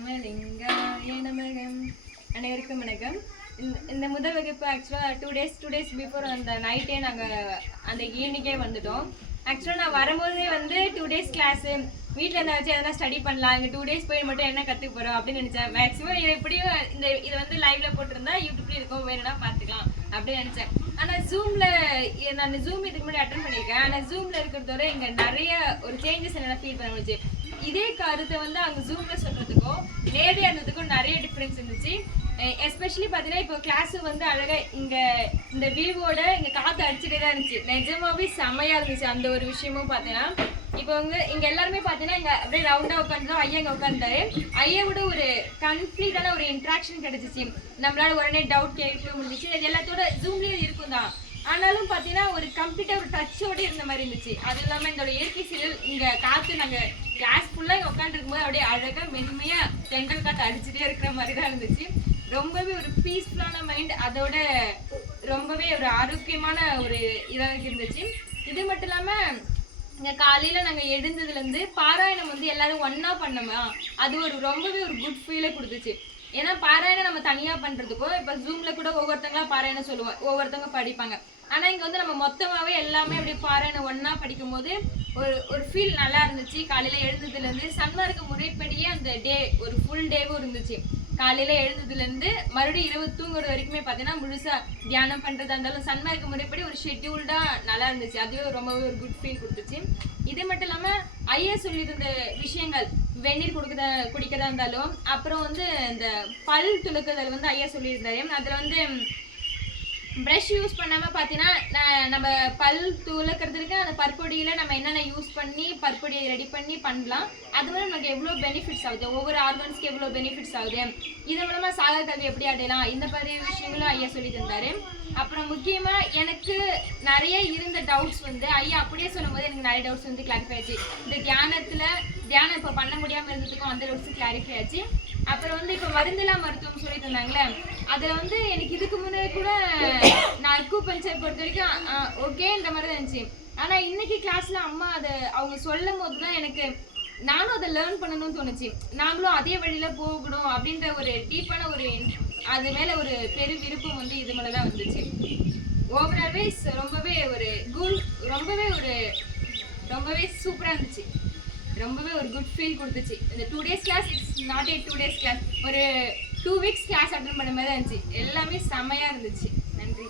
ராமலிங்காய நமகம். அனைவருக்கும் வணக்கம். இந்த- இந்த முதல் வகுப்பு ஆக்சுவலாக two days two days before அந்த நைட்டே நாங்கள் அந்த ஈவினிங்கே வந்துட்டோம். ஆக்சுவலாக நான் வரும்போதே வந்து டூ டேஸ் கிளாஸு வீட்டில் இருந்தா வச்சு எதனா ஸ்டடி பண்ணலாம். இங்கே டூ டேஸ் போய் மட்டும் என்ன கற்றுக்க போகிறோம் அப்படின்னு நினச்சேன். மேக்ஸிமம் இது எப்படியும் இந்த இது வந்து லைவில் போட்டிருந்தா யூடியூப்லேயும் இருக்கும். வேணும்னா பார்த்துக்கலாம் அப்படின்னு நினச்சேன். ஆனால் ஜூமில் நான் ஜூம் இதுக்கு முன்னாடி அட்டன் பண்ணியிருக்கேன். ஆனால் ஜூமில் இருக்கிறதோட இங்கே நிறைய ஒரு சேஞ்சஸ் என்னால் ஃபீல் பண்ண முடிச்சு இதே கருத்தை வந்து அங்கே ஜூமில் சொல்கிறதுக்கும் நேரடியாக இருந்ததுக்கும் நிறைய டிஃப்ரென்ஸ் இருந்துச்சு. எஸ்பெஷலி பார்த்தீங்கன்னா இப்போ கிளாஸு வந்து அழகாக இங்கே இந்த வியூவோட இங்கே காற்று அடிச்சுட்டே தான் இருந்துச்சு. நிஜமாவே செமையாக இருந்துச்சு. அந்த ஒரு விஷயமும் பார்த்தீங்கன்னா இப்போ வந்து இங்கே எல்லாருமே பார்த்தீங்கன்னா இங்கே அப்படியே ரவுண்டாக உட்காந்துரும் ஐயா இங்கே உட்காந்துட்டாரு ஐயா கூட ஒரு கம்ப்ளீட்டான ஒரு இன்ட்ராக்ஷன் கிடைச்சிச்சு. நம்மளால உடனே டவுட் கேட்க முடிஞ்சிச்சு. அது எல்லாத்தோட ஜூம்லேயும் இருக்கும் தான் ஆனாலும் பார்த்தீங்கன்னா ஒரு கம்ப்ளீட்டாக ஒரு டச்சோட இருந்த மாதிரி இருந்துச்சு. அது இல்லாமல் இதோட இயற்கை சீரியல் இங்கே காற்று நாங்கள் கிளாஸ் ஃபுல்லாக இங்கே உட்காந்துருக்கும்போது அப்படியே அழகாக மென்மையாக தென்றல் காற்று அடிச்சுட்டே இருக்கிற மாதிரி தான் இருந்துச்சு. ரொம்பவே ஒரு பீஸ்ஃபுல்லான மைண்ட் அதோட ரொம்பவே ஒரு ஆரோக்கியமான ஒரு இதாக இருந்துச்சு. இது மட்டும் இல்லாமல் இங்கே காலையில் நாங்கள் எழுந்ததுலேருந்து பாராயணம் வந்து எல்லாரும் ஒன்றா பண்ணோமா? அது ஒரு ரொம்பவே ஒரு குட் ஃபீலை கொடுத்துச்சு. ஏன்னா பாராயணம் நம்ம தனியாக பண்ணுறதுக்கோ இப்போ ஜூமில் கூட ஒவ்வொருத்தங்களா பாராயணம் சொல்லுவோம் ஒவ்வொருத்தவங்க படிப்பாங்க. ஆனால் இங்கே வந்து நம்ம மொத்தமாகவே எல்லாமே அப்படியே பாராயணம் ஒன்றா படிக்கும்போது ஒரு ஒரு ஃபீல் நல்லா இருந்துச்சு. காலையில் எழுந்ததுலேருந்து சன்மார்க்க முறைப்படியே அந்த டே ஒரு ஃபுல் டேவும் இருந்துச்சு. காலையில எழுந்ததுலேருந்து மறுபடியும் இரவு தூங்குறது வரைக்குமே பார்த்தீங்கன்னா முழுசா தியானம் பண்றதா இருந்தாலும் சன்மார்க்க முறைப்படி ஒரு ஷெட்யூல்டா நல்லா இருந்துச்சு. அதுவே ரொம்பவே ஒரு குட் ஃபீல் கொடுத்துச்சு. இது மட்டும் இல்லாம ஐயா சொல்லியிருந்த விஷயங்கள் வெந்நீர் கொடுக்கறதா குடிக்கிறதா இருந்தாலும் அப்புறம் வந்து இந்த பல் துளுக்குதல் வந்து ஐயா சொல்லியிருந்தாரு. அதில் வந்து ப்ரஷ் யூஸ் பண்ணாமல் பார்த்தீங்கன்னா நான் நம்ம பல் துளக்கிறதுக்கு அந்த பற்பொடியில் நம்ம என்னென்ன யூஸ் பண்ணி பற்பொடியை ரெடி பண்ணி பண்ணலாம். அது வந்து நமக்கு எவ்வளோ பெனிஃபிட்ஸ் ஆகுது? ஒவ்வொரு ஆர்கன்ஸ்க்கு எவ்வளோ பெனிஃபிட்ஸ் ஆகுது? இது மூலமாக சாகா கல்வி எப்படி அடையலாம்? இந்த மாதிரி விஷயங்களும் ஐயா சொல்லி தந்தார். அப்புறம் முக்கியமாக எனக்கு நிறைய இருந்த டவுட்ஸ் வந்து ஐயா அப்படியே சொல்லும்போது எனக்கு நிறைய டவுட்ஸ் வந்து கிளாரிஃபை ஆச்சு. இந்த தியானத்தில் தியானம் இப்போ பண்ண முடியாமல் இருந்ததுக்கும் அந்த டவுட்ஸ் கிளாரிஃபை ஆச்சு. அப்புறம் வந்து இப்போ மருந்தில்லா மருத்துவம் சொல்லி தந்தாங்களே அதில் வந்து எனக்கு இதுக்கு அக்கு பொறுத்த வரைக்கும் ஓகேன்ற மாதிரி தான் இருந்துச்சு. ஆனால் இன்னைக்கு கிளாஸில் அம்மா அதை அவங்க சொல்லும் போது தான் எனக்கு நானும் அதை லேர்ன் பண்ணணும்னு தோணுச்சு. நாங்களும் அதே வழியில் போகணும் அப்படின்ற ஒரு டீப்பான ஒரு அது மேலே ஒரு பெரு விருப்பம் வந்து இது மேலே தான் வந்துச்சு. ஓவரால்வே ரொம்பவே ஒரு குல் ரொம்பவே ஒரு ரொம்பவே சூப்பராக இருந்துச்சு. ரொம்பவே ஒரு குட் ஃபீல் கொடுத்துச்சு. இந்த two days class it's not a two days class ஒரு டூ வீக்ஸ் கிளாஸ் அட்டன் பண்ண மாதிரி தான் இருந்துச்சு. எல்லாமே செமையாக இருந்துச்சு. நன்றி.